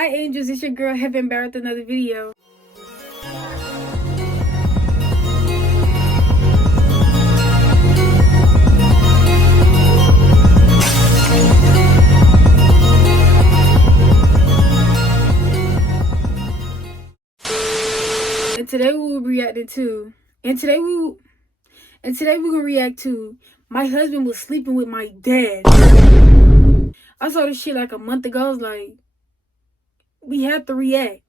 Hi angels, it's your girl Heaven back with another video. And today we will be reacting to, and today we're gonna react to my husband was sleeping with my dad. I saw this shit like a month ago. I was like, we have to react.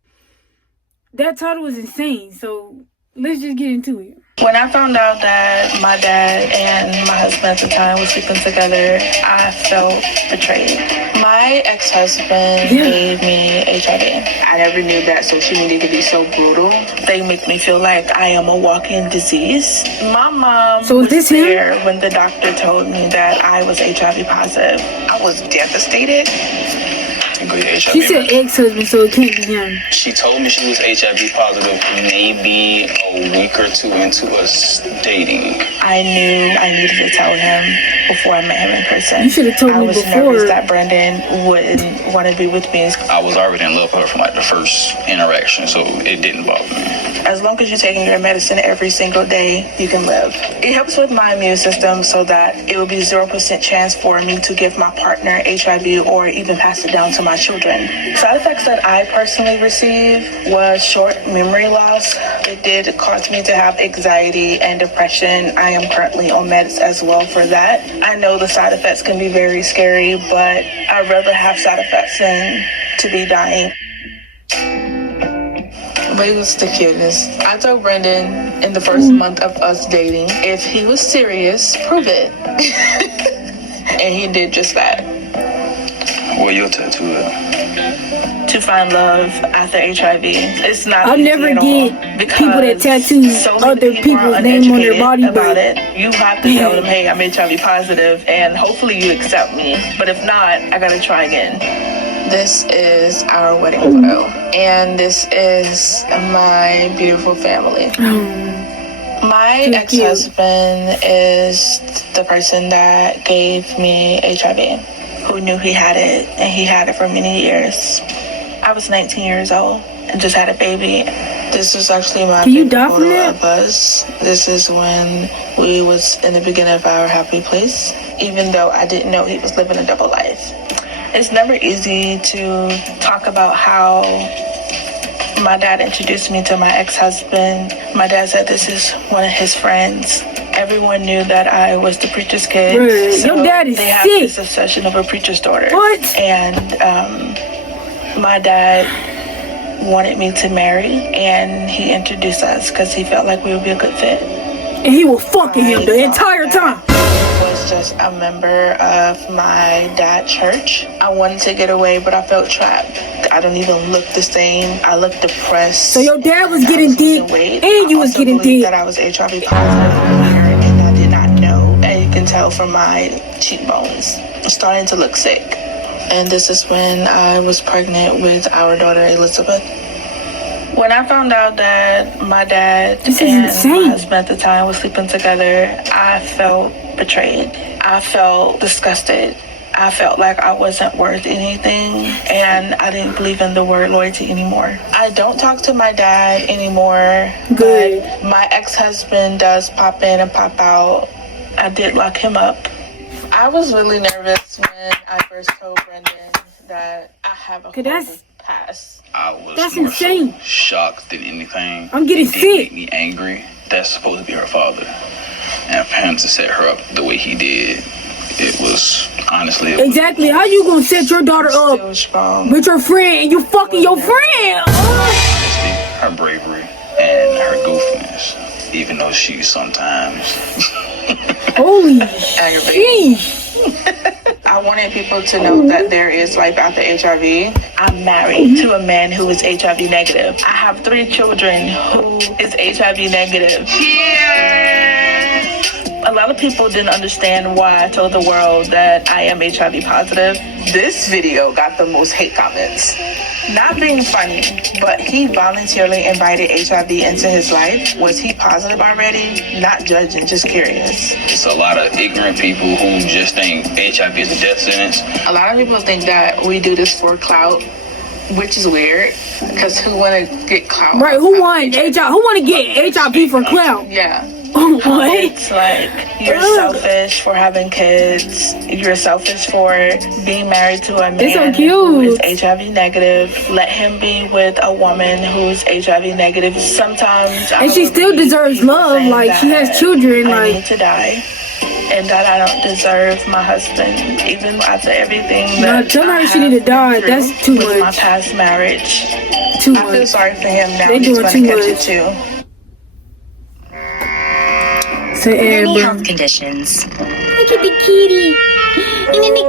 That title was insane, so let's just get into it. When I found out that my dad and my husband at the time were sleeping together, I felt betrayed. My ex-husband gave me HIV. I never knew that social media could be so brutal. They make me feel like I am a walking disease. My mom was there when the doctor told me that I was HIV positive. I was devastated. She said ex-husband, so it can't be him. She told me she was HIV positive maybe a week or two into us dating. I knew I needed to tell him before I met him in person. You should have told me before. I was nervous that Brendan wouldn't want to be with me. I was already in love with her from like the first interaction, so it didn't bother me. As long as you're taking your medicine every single day, you can live. It helps with my immune system so that it will be 0% chance for me to give my partner HIV or even pass it down to my children. Side effects that I personally received was short memory loss. It did cause me to have anxiety and depression. I am currently on meds as well for that. I know the side effects can be very scary, but I'd rather have side effects than to be dying. But he was the cutest. I told Brendan in the first month of us dating, if he was serious, prove it. And he did just that. What your tattoo is? To find love after HIV. It's not I'll never get people that tattoo other people's name on their body about it. You have to tell them, hey, I'm HIV positive, and hopefully you accept me. But if not, I gotta try again. This is our wedding photo, and this is my beautiful family. My ex-husband is the person that gave me HIV, who knew he had it, and he had it for many years. I was 19 years old and just had a baby. This was actually my photo of us. This is when we was in the beginning of our happy place, even though I didn't know he was living a double life. It's never easy to talk about how my dad introduced me to my ex-husband. My dad said this is one of his friends. Everyone knew that I was the preacher's kid. So your dad is they have sick. this obsession of a preacher's daughter. What? And my dad wanted me to marry, and he introduced us because he felt like we would be a good fit. And he was fucking him the entire time. Was just a member of my dad's church. I wanted to get away, but I felt trapped. I don't even look the same. I look depressed. So your dad was getting dick, and you was getting dick. That I was HIV positive, and I did not know. And you can tell from my cheekbones, I'm starting to look sick. And this is when I was pregnant with our daughter Elizabeth. When I found out that my dad and my husband at the time was sleeping together, I felt betrayed. I felt disgusted. I felt like I wasn't worth anything, and I didn't believe in the word loyalty anymore. I don't talk to my dad anymore. Good. But my ex-husband does pop in and pop out. I did lock him up. I was really nervous when I first told Brendan that I have a horrible past. I was insane. So shocked than anything. I'm getting sick. It made me angry. That's supposed to be her father. And for him to set her up the way he did, it was honestly... Exactly. How you gonna set your daughter up with your friend and you fucking your friend? Honestly, her bravery and her goofiness, even though she sometimes... Holy sheesh. I wanted people to know that there is life after HIV. I'm married to a man who is HIV negative. I have 3 children who is HIV negative. A lot of people didn't understand why I told the world that I am HIV positive. This video got the most hate comments. Not being funny, but he voluntarily invited HIV into his life. Was he positive already? Not judging, just curious. It's a lot of ignorant people who just think HIV is a death sentence. A lot of people think that we do this for clout. which is weird because who want to get clout? Right? Who want HIV? Who want to get HIV for clout? Yeah. What? It's like you're selfish for having kids. You're selfish for being married to a man It's so who is cute. HIV negative. Let him be with a woman who's HIV negative. Sometimes, And she still deserves love. Like, she has children. I Like, need to die, and that I don't deserve my husband, even after everything. nah, That tell her I she need to have die. been That's through too with my much. past marriage. Too I feel much. sorry for him now. They He's doing gonna too catch it much. too. Say, Many Amber. health conditions. Look at the kitty. Look at the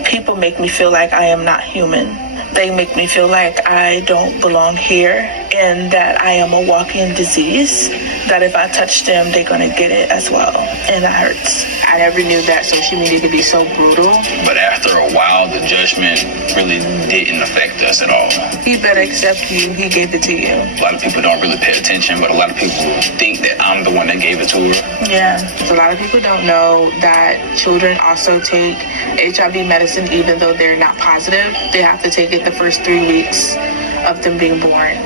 kitty. People make me feel like I am not human. They make me feel like I don't belong here and that I am a walking disease, that if I touch them, they're going to get it as well. And that hurts. I never knew that social media could be so brutal. But after a while, the judgment really didn't affect us at all. He better accept you. He gave it to you. A lot of people don't really pay attention, but a lot of people think that I'm the one that gave it to her. Yeah. A lot of people don't know that children also take HIV medicine even though they're not positive. They have to take it the first 3 weeks of them being born.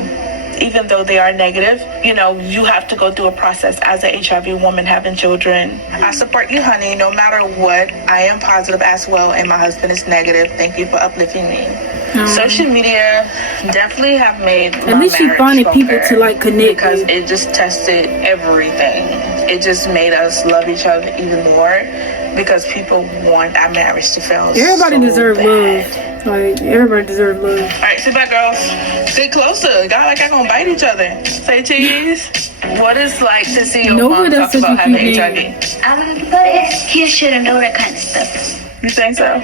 Even though they are negative, you know, you have to go through a process as an HIV woman having children. I support you, honey, no matter what. I am positive as well, and my husband is negative. Thank you for uplifting me. Social media definitely have made my At least she marriage finding people stronger to like connect because with. it just tested everything. It just made us love each other even more because people want our marriage to fail. Everybody so deserves bad. love. Like, everybody deserves love. All right, sit back, girls. Sit closer. God, like I'm gonna bite each other. Say cheese. What is like to see your No, mom that's talk such about a having cute HIV? But you shouldn't know that kind of stuff. You think so?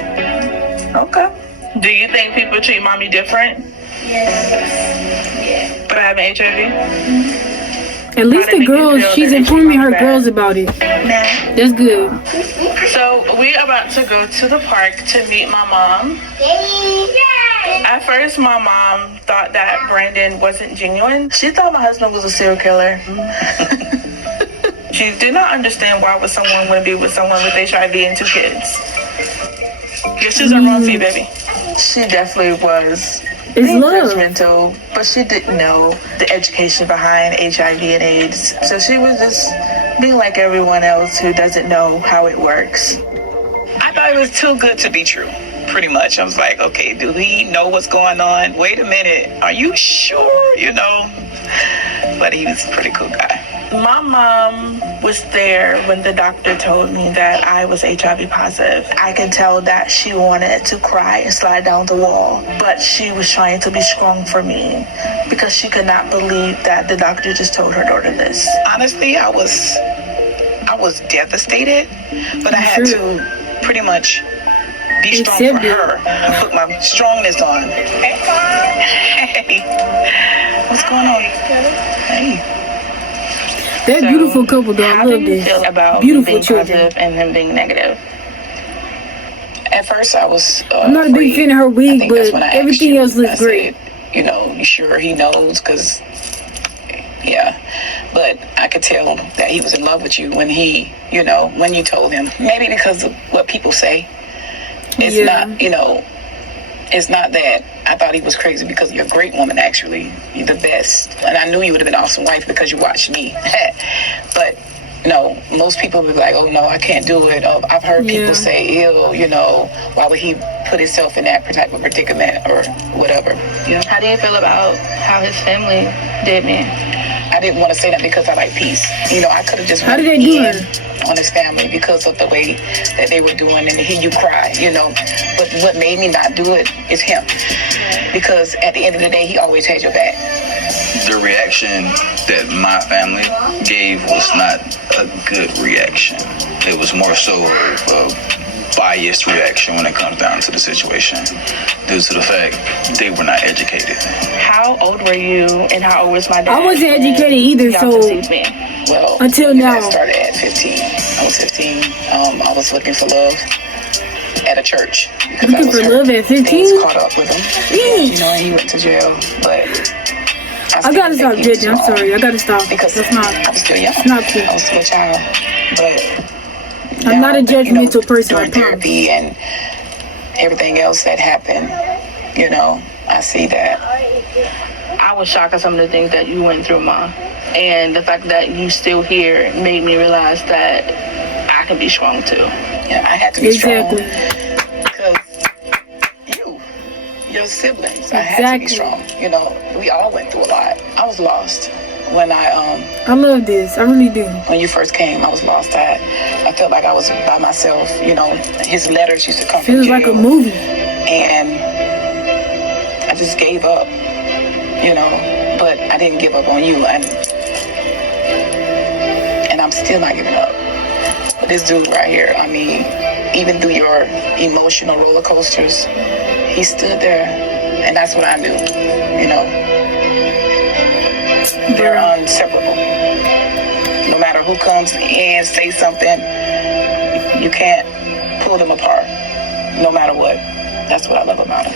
Okay. Do you think people treat mommy different Yes. for having HIV? At least the girls, she's informing her girls about it. Nah. That's good. So we're about to go to the park to meet my mom. At first, my mom thought that Brandon wasn't genuine. She thought my husband was a serial killer. She did not understand why would someone want to be with someone with HIV and 2 kids. Your shoes are wrong, see, baby. She definitely was It's being love. judgmental, but she didn't know the education behind HIV and AIDS. So she was just being like everyone else who doesn't know how it works. I thought it was too good to be true. Pretty much. I was like, okay, do he know what's going on? Wait a minute. Are you sure? You know? But he was a pretty cool guy. My mom was there when the doctor told me that I was HIV positive. I could tell that she wanted to cry and slide down the wall, but she was trying to be strong for me because she could not believe that the doctor just told her daughter this. Honestly, I was devastated, but I had to pretty much be strong for Accept it. her. Put my strongness on. Hey, Mom. Hey. What's going on? Hey. That So, beautiful couple, though. I How do love you this. feel about Beautiful being children. positive and him being negative? At first, I was I'm not a big afraid. fan of her I wig, think that's but when I asked everything you. else looks I great. said, you know, you sure he knows? Because, yeah. But I could tell that he was in love with you when he, you know, when you told him. Maybe because of what people say. It's Yeah. not, you know, it's not that I thought he was crazy because you're a great woman, actually. You're the best. And I knew you would have been an awesome wife because you watched me. But, no, most people would be like, oh, no, I can't do it. I've heard Yeah. people say, ew, you know, why would he put himself in that type of predicament or whatever. You know? How do you feel about how his family did me? I didn't want to say that because I like peace. You know, I could have just How did went they do in it? on his family because of the way that they were doing and to hear you cry, you know. But what made me not do it is him. Because at the end of the day, he always had your back. The reaction that my family gave was not a good reaction. It was more so a biased reaction when it comes down to the situation due to the fact they were not educated. How old were you and how old was my dad? I wasn't educated either, Y'all so conceived me. Well, Until that now. started at 15. I was 15. I was looking for love at a church. Because Looking I was for hurt. love at 15? Things caught up with him. You know, he went to jail, but I gotta stop judging. I'm sorry. I gotta stop. because That's not. I was still young. It's not cool. I was still a child, but I'm not a now, judgmental person, I During promise. therapy and everything else that happened, You know, I see that. I was shocked at some of the things that you went through, Ma. And the fact that you still here made me realize that I can be strong too. Yeah, I had to be strong. Because your siblings, I had to be strong. You know, we all went through a lot. I was lost when I love this. I really do. When you first came, I was lost. I felt like I was by myself. You know, his letters used to come from jail. Feels like a movie. And I just gave up, you know, but I didn't give up on you. And I'm still not giving up. But this dude right here, I mean, even through your emotional roller coasters, he stood there. And that's what I knew, you know. They're inseparable. No matter who comes in, say something, you can't pull them apart, no matter what. That's what I love about him.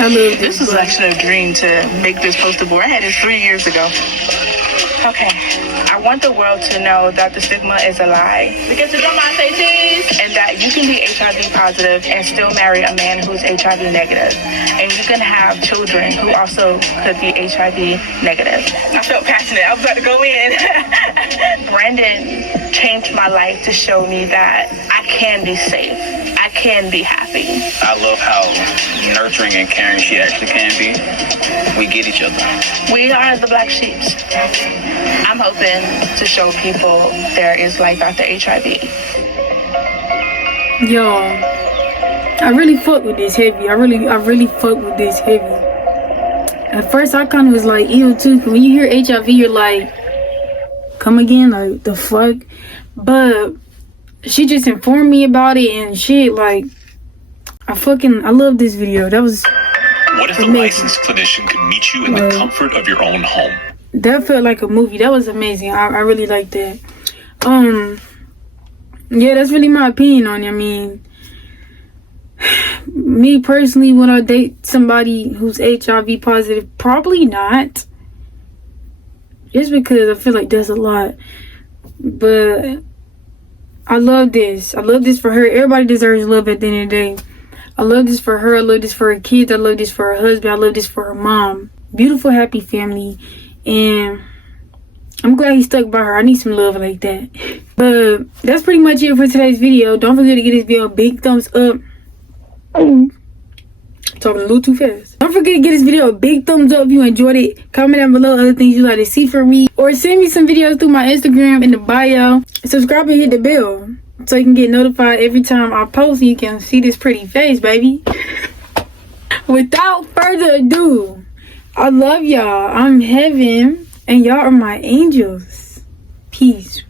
I love this was actually a dream to make this poster board. I had this 3 years ago. Okay. I want the world to know that the stigma is a lie. Because it's on my faces. And that you can be HIV positive and still marry a man who's HIV negative. And you can have children who also could be HIV negative. I felt passionate. I was about to go in. Brandon changed my life to show me that I can be safe. I can be happy. I love how nurturing and caring she actually can be. We get each other. We are the black sheeps. I'm hoping to show people there is life after HIV. Yo, I really fuck with this heavy. I really fuck with this heavy. At first, I kind of was like, ew too. When you hear HIV, you're like, come again? Like, the fuck? But she just informed me about it and shit. Like, I love this video. That was What if the licensed clinician could meet you in the comfort of your own home? That felt like a movie. That was amazing. I really like that. Yeah, that's really my opinion on it. I mean, me personally, when I date somebody who's HIV positive, probably not. Just because I feel like that's a lot. But I love this. I love this for her. Everybody deserves love at the end of the day. I love this for her. I love this for her kids. I love this for her husband. I love this for her mom. Beautiful, happy family. And I'm glad he stuck by her. I need some love like that. But that's pretty much it for today's video. Don't forget to give this video a big thumbs up. I'm talking a little too fast. Don't forget to give this video a big thumbs up if you enjoyed it. Comment down below other things you'd like to see from me. Or send me some videos through my Instagram in the bio. Subscribe and hit the bell so you can get notified every time I post and you can see this pretty face, baby. Without further ado, I love y'all. I'm heaven and y'all are my angels. Peace.